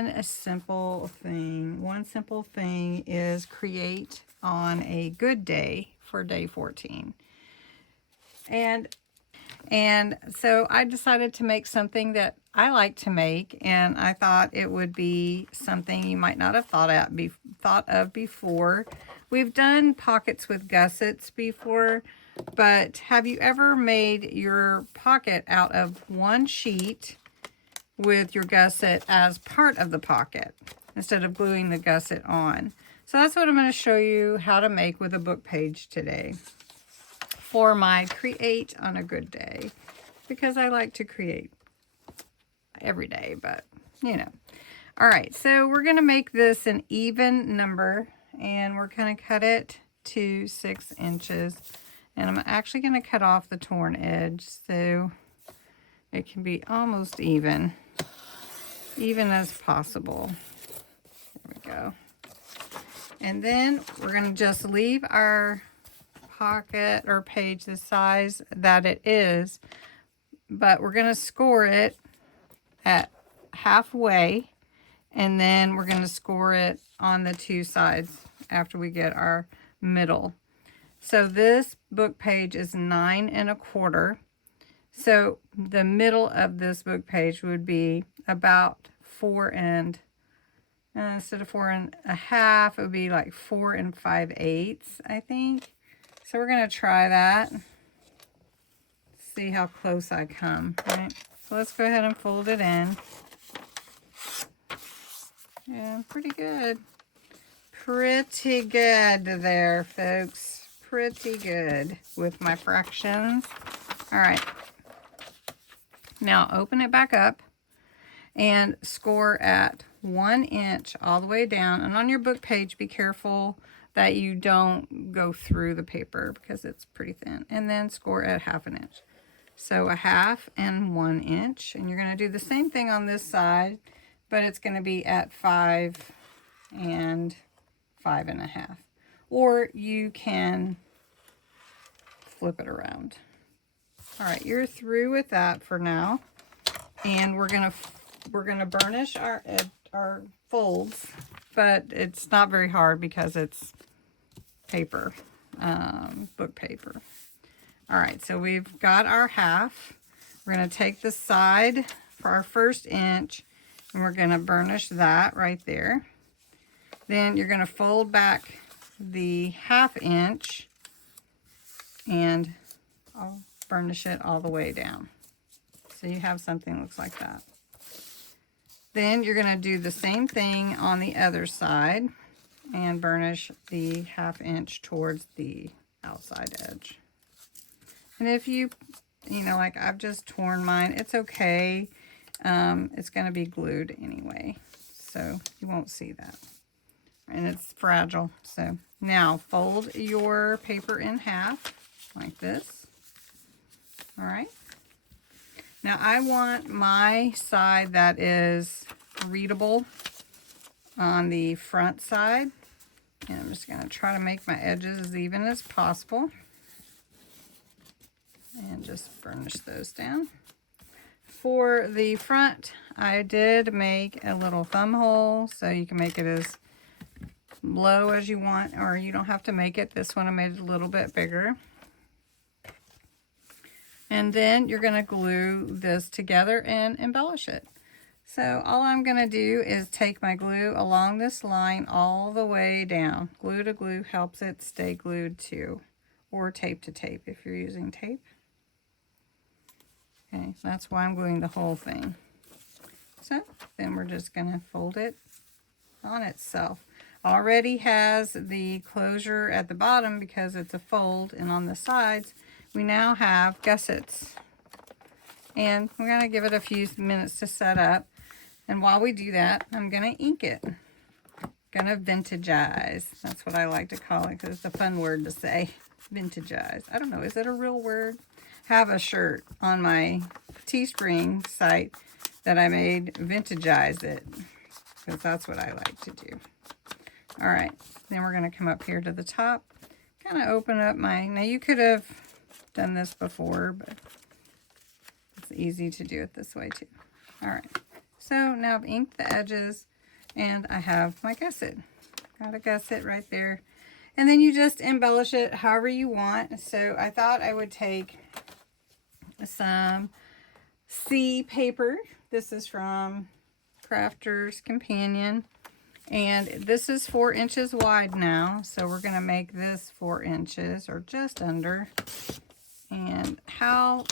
one simple thing. One simple thing is create on a good day for day 14. And so I decided to make something that I like to make, and I thought it would be something you might not have thought of before. We've done pockets with gussets before, but have you ever made your pocket out of one sheet with your gusset as part of the pocket instead of gluing the gusset on? So that's what I'm going to show you how to make with a book page today for my create on a good day, because I like to create every day, but you know. All right, so we're going to make this an even number, and we're going to cut it to 6 inches, and I'm actually going to cut off the torn edge so it can be almost even as possible. There we go. And then we're going to just leave our pocket or page the size that it is, but we're going to score it at halfway, and then we're going to score it on the 2 sides after we get our middle. So this book page is 9 1/4. So the middle of this book page would be about 4 and instead of 4 1/2, it would be like 4 5/8, I think. So we're going to try that. See how close I come, right? So let's go ahead and fold it in. Yeah, pretty good. Pretty good there, folks. Pretty good with my fractions. All right. Now open it back up and score at 1 inch all the way down. And on your book page, be careful that you don't go through the paper because it's pretty thin. And then score at 1/2 inch. So 1/2 and 1 inch. And you're going to do the same thing on this side, but it's going to be at 5 and 5 1/2. Or you can flip it around. All right, you're through with that for now. And we're gonna burnish our folds, but it's not very hard because it's paper, book paper. All right, so we've got our half. We're gonna take the side for our 1st inch, and we're gonna burnish that right there. Then you're gonna fold back the 1/2 inch, and I'll burnish it all the way down. So you have something that looks like that. Then you're going to do the same thing on the other side and burnish the 1/2 inch towards the outside edge. And if you know, like I've just torn mine, it's okay. It's going to be glued anyway, so you won't see that. And it's fragile. So now fold your paper in half like this. All right. Now I want my side that is readable on the front side. And I'm just going to try to make my edges as even as possible. And just burnish those down. For the front, I did make a little thumb hole, so you can make it as low as you want, or you don't have to make it. This one I made it a little bit bigger. And then you're going to glue this together and embellish it. So all I'm going to do is take my glue along this line all the way down. Glue to glue helps it stay glued too, or tape to tape if you're using tape. Okay, that's why I'm gluing the whole thing. So then we're just going to fold it on itself. Already has the closure at the bottom because it's a fold, and on the sides we now have gussets. And we're going to give it a few minutes to set up. And while we do that, I'm going to ink it. Going to vintagize. That's what I like to call it because it's a fun word to say. Vintagize. I don't know, is it a real word? Have a shirt on my Teespring site that I made, vintagize it, because that's what I like to do. All right, then we're going to come up here to the top, kind of open up my, now you could have done this before, but it's easy to do it this way too. All right, so now I've inked the edges. And I have my gusset. Got a gusset right there. And then you just embellish it however you want. So I thought I would take some sea paper. This is from Crafter's Companion. And this is 4 inches wide now. So we're going to make this 4 inches or just under. And how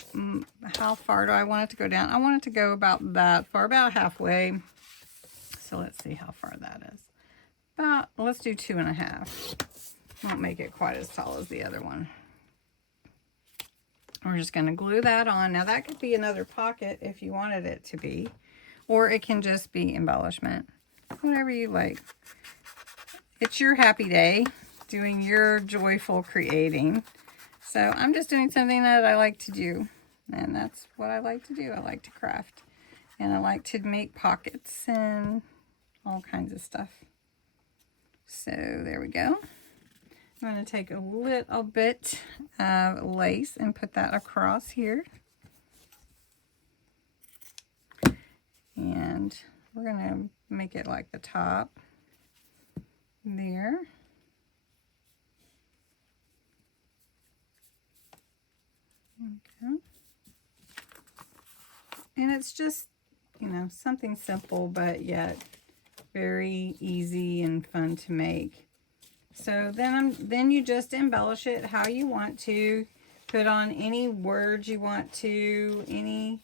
far do I want it to go down? I want it to go about that far, about halfway. So let's see how far that is. Let's do 2.5. Won't make it quite as tall as the other one. We're just going to glue that on. Now that could be another pocket if you wanted it to be, or it can just be embellishment. Whatever you like. It's your happy day, doing your joyful creating. So I'm just doing something that I like to do, and that's what I like to do. I like to craft, and I like to make pockets and all kinds of stuff. So there we go. I'm going to take a little bit of lace and put that across here. And we're going to make it like the top there. Okay. And it's just, you know, something simple, but yet very easy and fun to make. So then you just embellish it how you want to. Put on any words you want to, any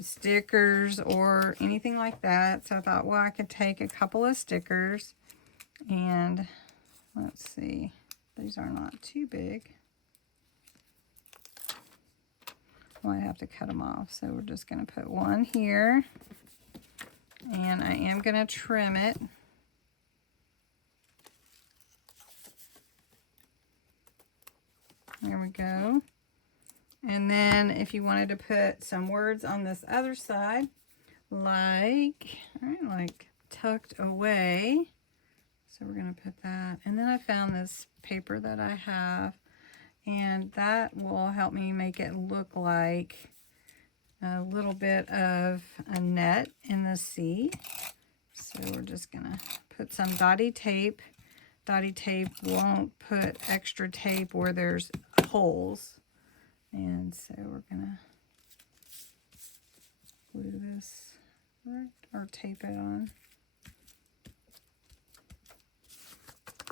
stickers or anything like that. So I thought, well, I could take a couple of stickers, and let's see, these are not too big. Well, I have to cut them off, so we're just going to put one here, and I am going to trim it. There we go. And then if you wanted to put some words on this other side, like tucked away. So we're going to put that. And then I found this paper that I have, and that will help me make it look like a little bit of a net in the sea. So we're just going to put some dotty tape. Dotty tape won't put extra tape where there's holes. And so we're going to glue this right, or tape it on.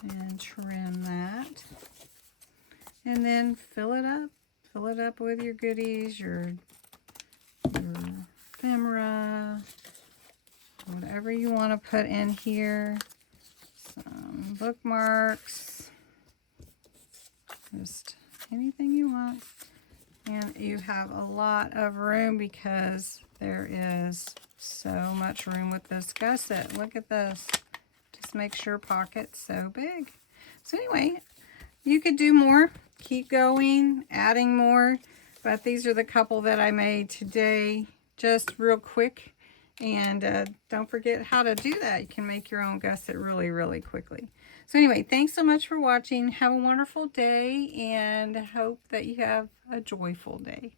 And trim that. And then fill it up. Fill it up with your goodies, your ephemera, whatever you want to put in here. Some bookmarks. Just anything you want. And you have a lot of room because there is so much room with this gusset. Look at this. Just makes your pocket so big. So anyway, you could do more. Keep going, adding more. But these are the couple that I made today, just real quick. And don't forget how to do that. You can make your own gusset really, really quickly. So anyway, thanks so much for watching. Have a wonderful day, and hope that you have a joyful day.